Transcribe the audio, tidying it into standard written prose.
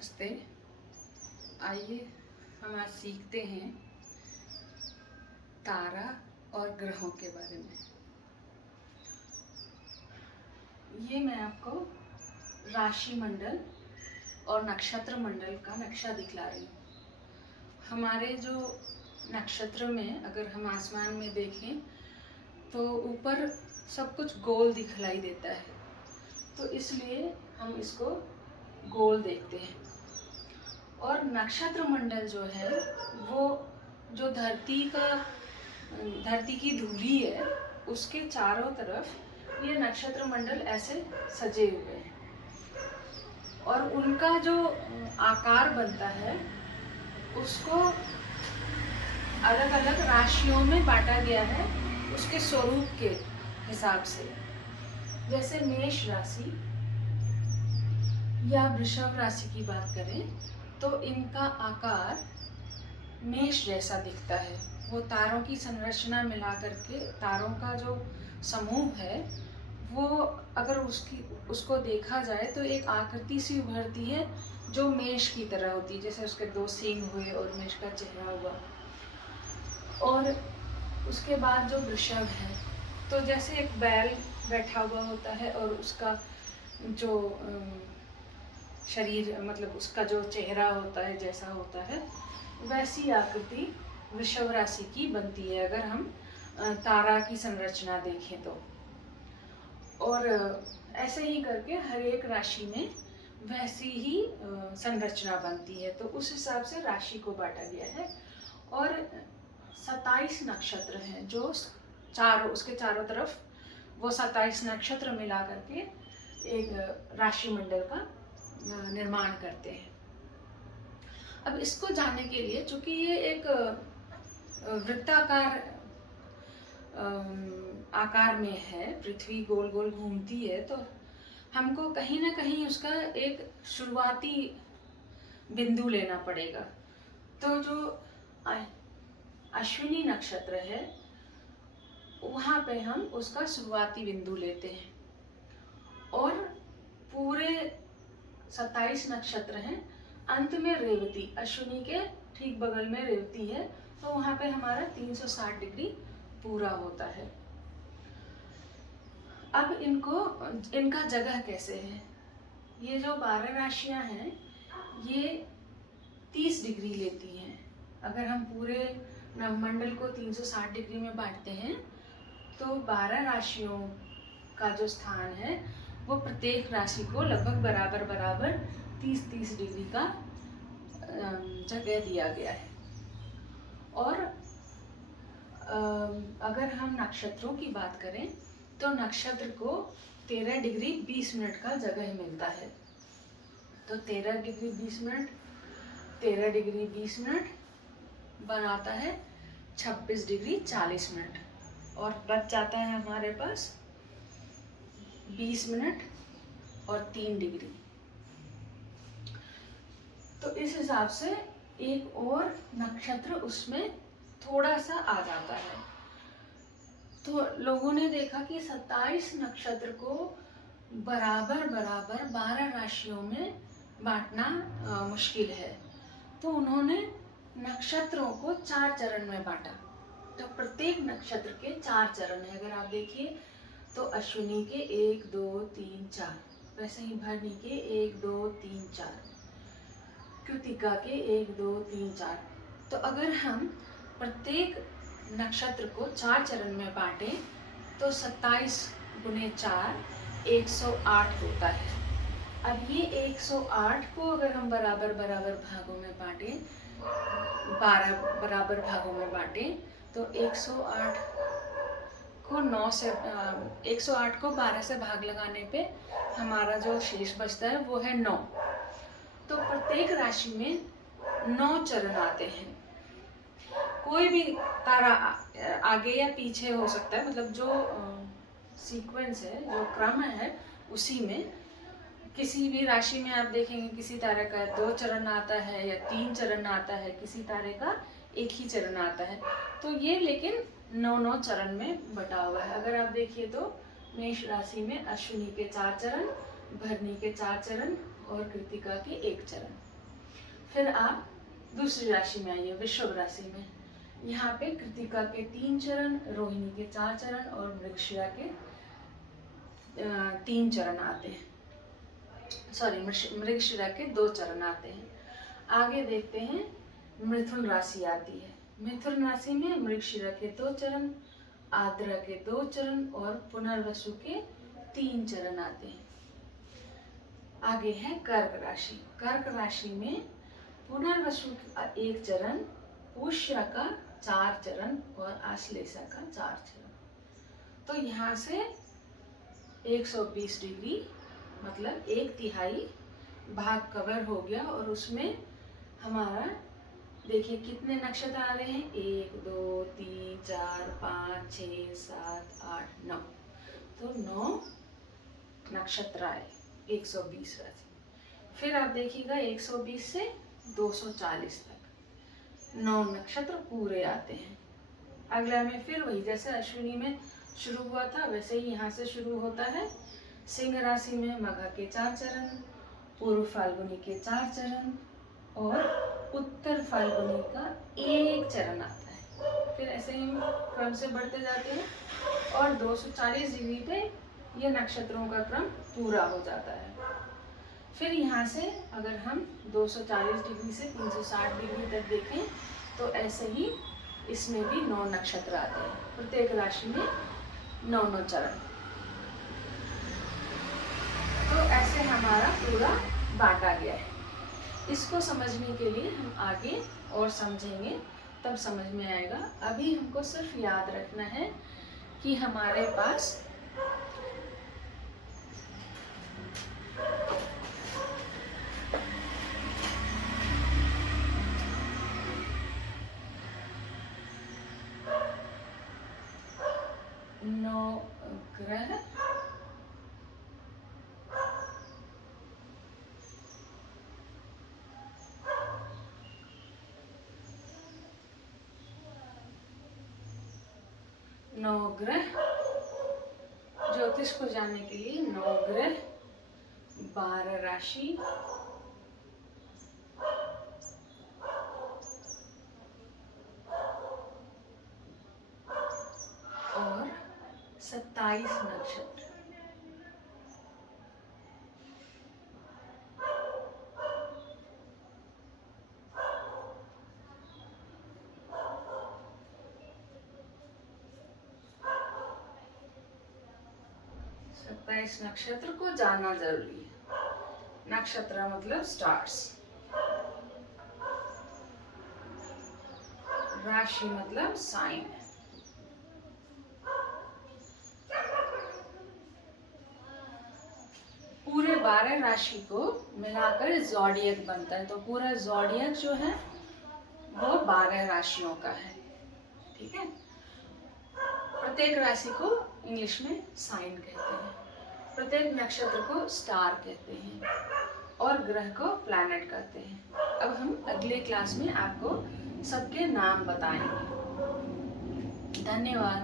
नमस्ते। आइए हम आज सीखते हैं तारा और ग्रहों के बारे में। ये मैं आपको राशि मंडल और नक्षत्र मंडल का नक्शा दिखला रही हूँ। हमारे जो नक्षत्र में अगर हम आसमान में देखें तो ऊपर सब कुछ गोल दिखलाई देता है, तो इसलिए हम इसको गोल देखते हैं। और नक्षत्र मंडल जो है वो जो धरती की धुरी है उसके चारों तरफ ये नक्षत्र मंडल ऐसे सजे हुए हैं, और उनका जो आकार बनता है उसको अलग अलग राशियों में बांटा गया है उसके स्वरूप के हिसाब से। जैसे मेष राशि या वृषभ राशि की बात करें तो इनका आकार मेष जैसा दिखता है। वो तारों की संरचना मिला करके तारों का जो समूह है वो अगर उसको देखा जाए तो एक आकृति सी उभरती है जो मेष की तरह होती है, जैसे उसके दो सींग हुए और मेष का चेहरा हुआ। और उसके बाद जो वृषभ है तो जैसे एक बैल बैठा हुआ होता है और उसका जो शरीर मतलब उसका जो चेहरा होता है जैसा होता है, वैसी आकृति वृषभ राशि की बनती है अगर हम तारा की संरचना देखें तो। और ऐसे ही करके हर एक राशि में वैसी ही संरचना बनती है, तो उस हिसाब से राशि को बांटा गया है। और 27 नक्षत्र हैं जो उसके चारों तरफ वो 27 नक्षत्र मिला करके एक राशि मंडल का निर्माण करते हैं। अब इसको जानने के लिए, चूंकि ये एक वृत्ताकार आकार में है, पृथ्वी गोल गोल घूमती है, तो हमको कहीं ना कहीं उसका एक शुरुआती बिंदु लेना पड़ेगा। तो जो अश्विनी नक्षत्र है वहाँ पे हम उसका शुरुआती बिंदु लेते हैं, और पूरे 27 नक्षत्र हैं, अंत में रेवती, अश्विनी के ठीक बगल में रेवती है, तो वहाँ पे हमारा 360 डिग्री पूरा होता है। अब इनका जगह कैसे है, ये जो 12 राशियां हैं ये 30 डिग्री लेती हैं। अगर हम पूरे नवमंडल को 360 डिग्री में बांटते हैं तो 12 राशियों का जो स्थान है वो प्रत्येक राशि को लगभग बराबर 30-30 डिग्री का जगह दिया गया है। और अगर हम नक्षत्रों की बात करें तो नक्षत्र को 13 डिग्री 20 मिनट का जगह मिलता है। तो 13 डिग्री 20 मिनट 13 डिग्री 20 मिनट बनाता है 26 डिग्री 40 मिनट, और बच जाता है हमारे पास 20 मिनट और 3 डिग्री। तो इस हिसाब से एक और नक्षत्र उसमें थोड़ा सा आ जाता है। तो लोगों ने देखा कि 27 नक्षत्र को बराबर 12 राशियों में बांटना मुश्किल है, तो उन्होंने नक्षत्रों को 4 चरण में बांटा। तो प्रत्येक नक्षत्र के 4 चरण है। अगर आप देखिए तो अश्विनी के 1 2 3 4, वैसे ही भरणी के 1 2 3 4, कृतिका के 1 2 3 4। तो अगर हम प्रत्येक नक्षत्र को 4 चरण में बांटे तो 27 गुने 4 108 होता है। अब ये 108 को अगर हम बराबर भागों में बांटे, 12 बराबर भागों में बांटे, तो 108 को 12 से भाग लगाने पे हमारा जो शेष बचता है वो है 9। तो प्रत्येक राशि में 9 चरण आते हैं। कोई भी तारा आगे या पीछे हो सकता है, मतलब जो सीक्वेंस है, जो क्रम है, उसी में किसी भी राशि में आप देखेंगे किसी तारे का 2 चरण आता है या 3 चरण आता है, किसी तारे का 1 ही चरण आता है। तो ये लेकिन 9 चरण में बटा हुआ है। अगर आप देखिए तो मेष राशि में अश्विनी के 4 चरण, भरणी के 4 चरण और कृतिका के 1 चरण। फिर आप दूसरी राशि में आइए, वृषभ राशि में। यहाँ पे कृतिका के 3 चरण, रोहिणी के 4 चरण और मृगशिरा के 3 चरण आते हैं। सॉरी, मृगशिरा के 2 चरण आते हैं। आगे देखते हैं, मिथुन राशि आती है। मिथुन राशि में मृगशिरा के 2 चरण, आद्रा के 2 चरण और पुनर्वसु के 3 चरण आते हैं। आगे है कर्क राशि। कर्क राशि में पुनर्वसु का 1 चरण, पुष्य का 4 चरण और आश्लेषा का 4 चरण। तो यहाँ से 120 डिग्री मतलब 1/3 भाग कवर हो गया। और उसमें हमारा देखिए कितने नक्षत्र आ रहे हैं, 1 2 3 4 5 6 7 8 9। तो 9 नक्षत्र आए 120 राशि। फिर आप देखिएगा 120 से 240 तक 9 नक्षत्र पूरे आते हैं। अगला में फिर वही, जैसे अश्विनी में शुरू हुआ था वैसे ही यहाँ से शुरू होता है। सिंह राशि में मघा के 4 चरण, पूर्व फाल्गुनी के 4 चरण और उत्तर फाल्गुनी का 1 चरण आता है। फिर ऐसे ही क्रम से बढ़ते जाते हैं और 240 डिग्री पे ये नक्षत्रों का क्रम पूरा हो जाता है। फिर यहाँ से अगर हम 240 डिग्री से 360 डिग्री तक देखें तो ऐसे ही इसमें भी 9 नक्षत्र आते हैं, प्रत्येक राशि में 9 चरण। तो ऐसे हमारा पूरा बांटा गया है। इसको समझने के लिए हम आगे और समझेंगे, तब समझ में आएगा। अभी हमको सिर्फ याद रखना है कि हमारे पास ग्रह 9 ग्रह, ज्योतिष को जानने के लिए 9 ग्रह, 12 राशि और 27 नक्षत्र। इस नक्षत्र को जानना जरूरी है। नक्षत्र मतलब स्टार्स, राशि मतलब साइन। पूरे 12 राशि को मिलाकर ज़ोडिएक बनता है। तो पूरा ज़ोडिएक जो है वो 12 राशियों का है। ठीक है, प्रत्येक राशि को इंग्लिश में साइन कहते हैं, प्रत्येक नक्षत्र को स्टार कहते हैं और ग्रह को प्लैनेट कहते हैं। अब हम अगले क्लास में आपको सबके नाम बताएंगे। धन्यवाद।